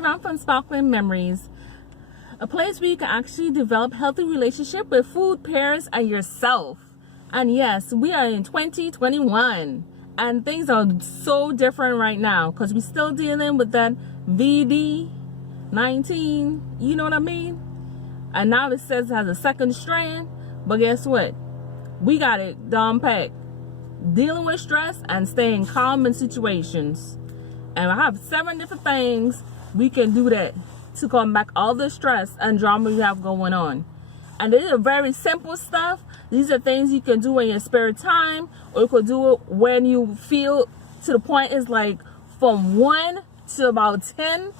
Sharon from Sparkling Memories, a place where you can actually develop healthy relationship with food, pairs, and yourself. And yes, we are in 2021, and things are so different right now because we're still dealing with that VD-19, you know what I mean? And now it says it has a second strand, but guess what? We got it down pat. Dealing with stress and staying calm in situations. And I have 7 different things we can do that to combat all the stress and drama you have going on. And these are very simple stuff. These are things you can do in your spare time, or you could do it when you feel to the point is like from 1 to about 10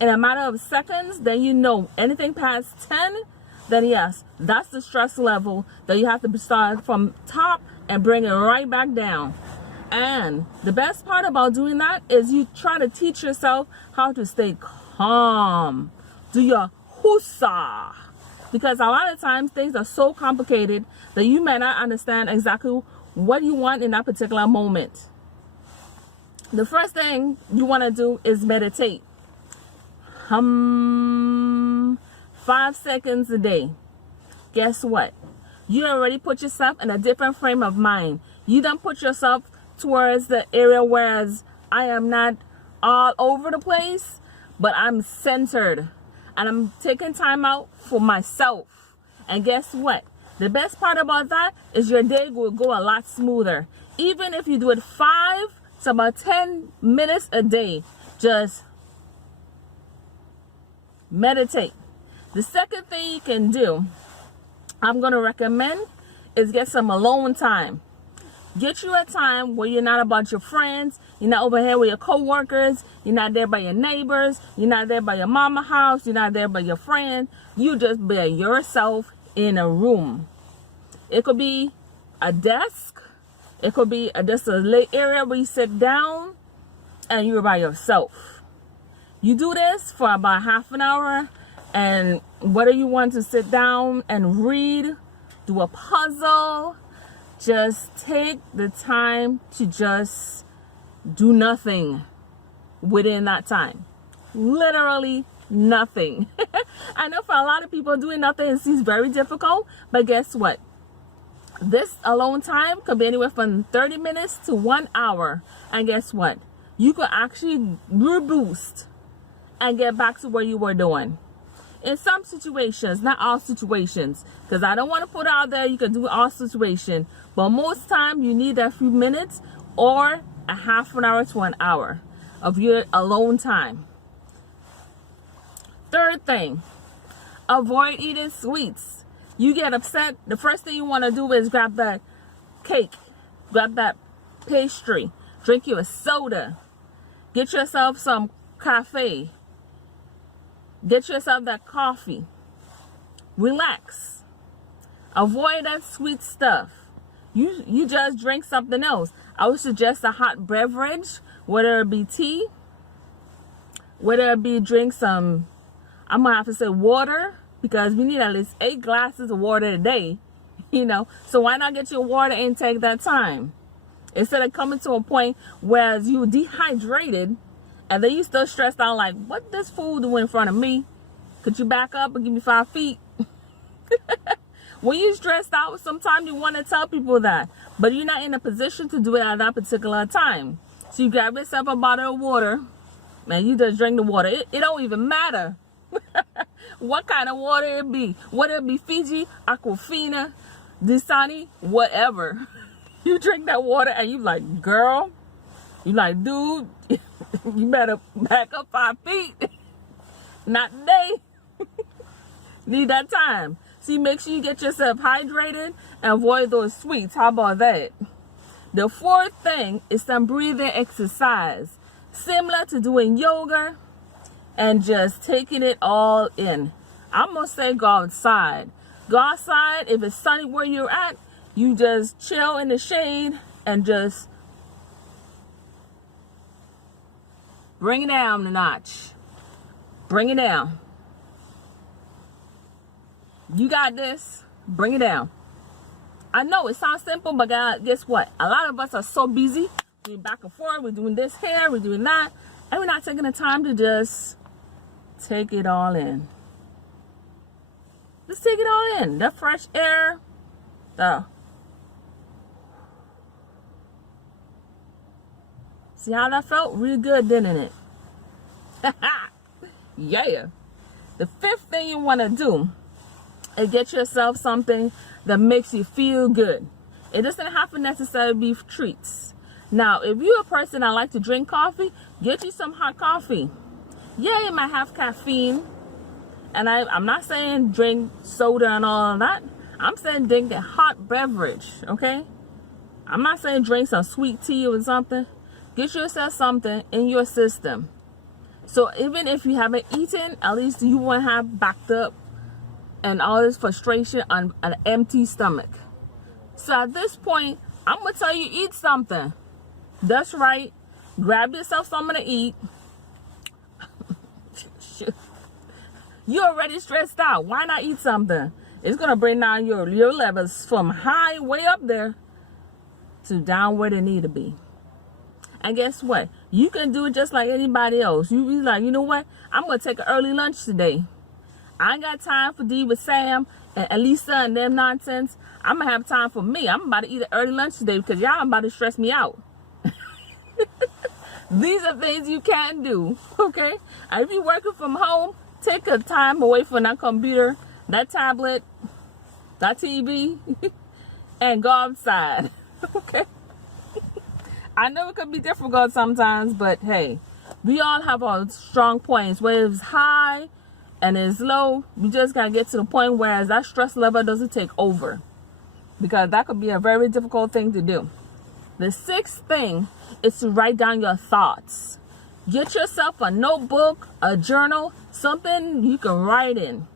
in a matter of seconds. Then you know anything past 10, then yes, that's the stress level that you have to start from top and bring it right back down. And the best part about doing that is you try to teach yourself how to stay calm. Do your husa. Because a lot of times things are so complicated that you may not understand exactly what you want in that particular moment. The first thing you want to do is meditate. 5 seconds a day. Guess what? You already put yourself in a different frame of mind. You don't put yourself towards the area whereas I am not all over the place, but I'm centered and I'm taking time out for myself. And guess what? The best part about that is your day will go a lot smoother. Even if you do it 5 to about 10 minutes a day, just meditate. The second thing you can do, I'm going to recommend, is get some alone time. Get you a time where you're not about your friends, you're not over here with your co-workers, you're not there by your neighbors, you're not there by your mama house, you're not there by your friend. You just be yourself in a room. It could be a desk, it could be just a lay area where you sit down and you're by yourself. You do this for about half an hour, and whether you want to sit down and read, do a puzzle, just take the time to just do nothing within that time. Literally nothing. I know for a lot of people doing nothing seems very difficult, but guess what? This alone time could be anywhere from 30 minutes to 1 hour. And guess what? You could actually reboost and get back to where you were doing. In some situations, not all situations, because I don't want to put out there you can do all situations, but most time you need a few minutes or a half an hour to an hour of your alone time. Third thing, avoid eating sweets. You get upset, the first thing you want to do is grab that cake, grab that pastry, drink you a soda, get yourself some cafe, get yourself that coffee. Relax. Avoid that sweet stuff. You just drink something else. I would suggest a hot beverage, whether it be tea, whether it be drink some, I'm gonna have to say water, because we need at least 8 glasses of water a day, you know. So why not get your water intake that time? Instead of coming to a point where you dehydrated and then you still stressed out like, what this fool do in front of me? Could you back up and give me 5 feet? When you're stressed out, sometimes you want to tell people that, but you're not in a position to do it at that particular time. So you grab yourself a bottle of water and you just drink the water. It don't even matter what kind of water it be. Whether it be Fiji, Aquafina, Dasani, whatever. You drink that water and you like, girl, you like, dude, you better back up 5 feet. Not today. Need that time. See, make sure you get yourself hydrated and avoid those sweets. How about that? The fourth thing is some breathing exercise, similar to doing yoga and just taking it all in. I'm gonna say go outside. Go outside. If it's sunny where you're at, you just chill in the shade and just bring it down a notch. Bring it down. You got this. Bring it down. I know it sounds simple, but guess what? A lot of us are so busy. We're back and forth. We're doing this here. We're doing that. And we're not taking the time to just take it all in. Just take it all in. The fresh air. See how that felt? Really good, didn't it? Yeah. The fifth thing you want to do is get yourself something that makes you feel good. It doesn't have to necessarily be treats. Now, if you're a person that like to drink coffee, get you some hot coffee. Yeah, it might have caffeine. And I'm not saying drink soda and all of that. I'm saying drink a hot beverage, okay? I'm not saying drink some sweet tea or something. Get yourself something in your system. So even if you haven't eaten, at least you won't have backed up and all this frustration on an empty stomach. So at this point, I'm going to tell you, eat something. That's right. Grab yourself something to eat. You're already stressed out. Why not eat something? It's going to bring down your levels from high way up there to down where they need to be. And guess what? You can do it just like anybody else. You be like, you know what? I'm going to take an early lunch today. I ain't got time for D with Sam and Lisa and them nonsense. I'm going to have time for me. I'm about to eat an early lunch today because y'all about to stress me out. These are things you can do, okay? And if you're working from home, take a time away from that computer, that tablet, that TV, and go outside, okay? I know it could be difficult sometimes, but hey, we all have our strong points. Where it's high and it's low, we just got to get to the point where that stress level doesn't take over. Because that could be a very difficult thing to do. The sixth thing is to write down your thoughts. Get yourself a notebook, a journal, something you can write in.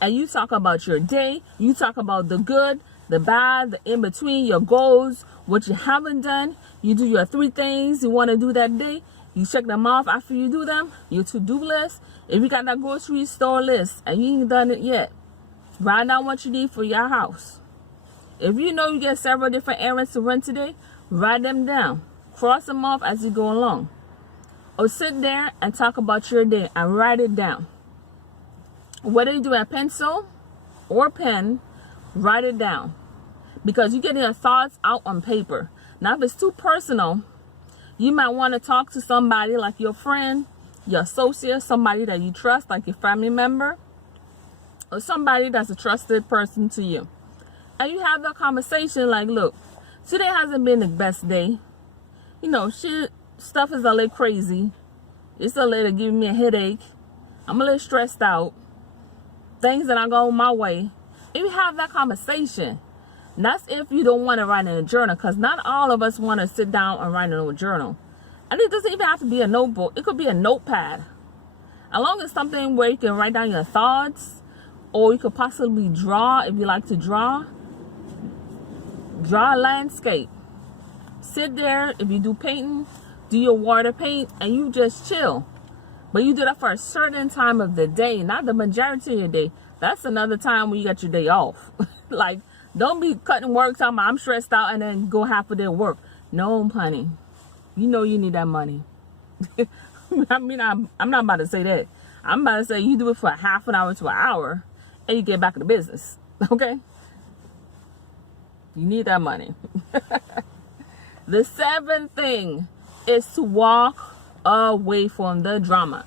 And you talk about your day. You talk about the good, the bad, the in-between, your goals, what you haven't done. You do your 3 things you want to do that day. You check them off after you do them. Your to-do list. If you got that grocery store list and you ain't done it yet, write down what you need for your house. If you know you get several different errands to run today, write them down. Cross them off as you go along. Or sit there and talk about your day and write it down. Whether you do a pencil or pen, write it down. Because you're getting your thoughts out on paper. Now, if it's too personal, you might want to talk to somebody like your friend, your associate, somebody that you trust, like your family member, or somebody that's a trusted person to you. And you have that conversation like, look, today hasn't been the best day. You know, stuff is a little crazy. It's a little giving me a headache. I'm a little stressed out. Things that are going my way. And you have that conversation. And that's if you don't want to write in a journal, because not all of us want to sit down and write in a journal. And it doesn't even have to be a notebook. It could be a notepad. As long as something where you can write down your thoughts, or you could possibly draw if you like to draw. Draw a landscape. Sit there. If you do painting, do your water paint, and you just chill. But you do that for a certain time of the day, not the majority of your day. That's another time when you got your day off. Like, don't be cutting work talking about I'm stressed out and then go half a day work. No, honey. You know you need that money. I mean, I'm not about to say that. I'm about to say you do it for half an hour to an hour and you get back to the business. Okay? You need that money. The 7th thing is to walk away from the drama.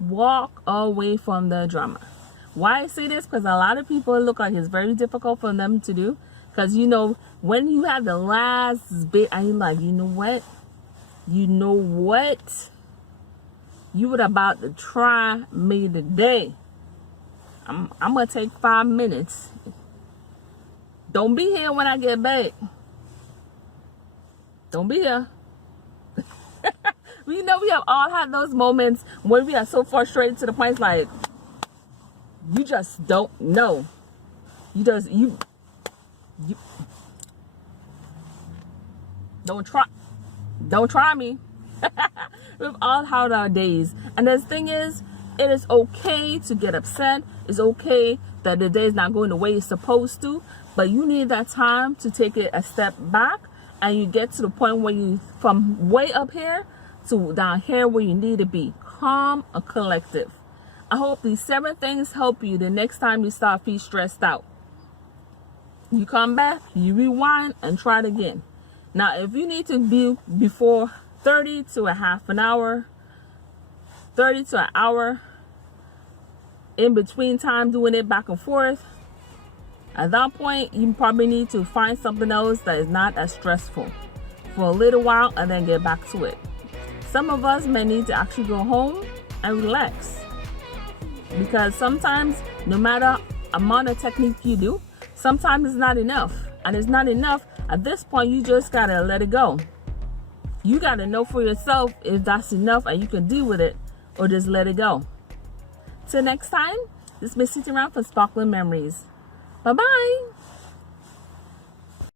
Walk away from the drama. Why I say this? Because a lot of people look like it's very difficult for them to do. Because, you know, when you have the last bit and you're like, you know what? You know what? You were about to try me today. I'm going to take 5 minutes. Don't be here when I get back. Don't be here. You know, we have all had those moments when we are so frustrated to the point like, you just don't know. You don't try me. We've all had our days. And the thing is, it is okay to get upset. It's okay that the day is not going the way it's supposed to. But you need that time to take it a step back. And you get to the point where you, from way up here to down here where you need to be. Calm and collective. I hope these 7 things help you the next time you start feeling stressed out. You come back, you rewind, and try it again. Now, if you need to be before 30 to a half an hour, 30 to an hour, in between time doing it back and forth, at that point, you probably need to find something else that is not as stressful for a little while and then get back to it. Some of us may need to actually go home and relax, because sometimes, no matter amount of technique you do, sometimes it's not enough. And it's not enough. At this point, you just gotta let it go. You gotta know for yourself if that's enough and you can deal with it, or just let it go. Till next time, this is Miss Sitting Around for Sparkling Memories. Bye-bye.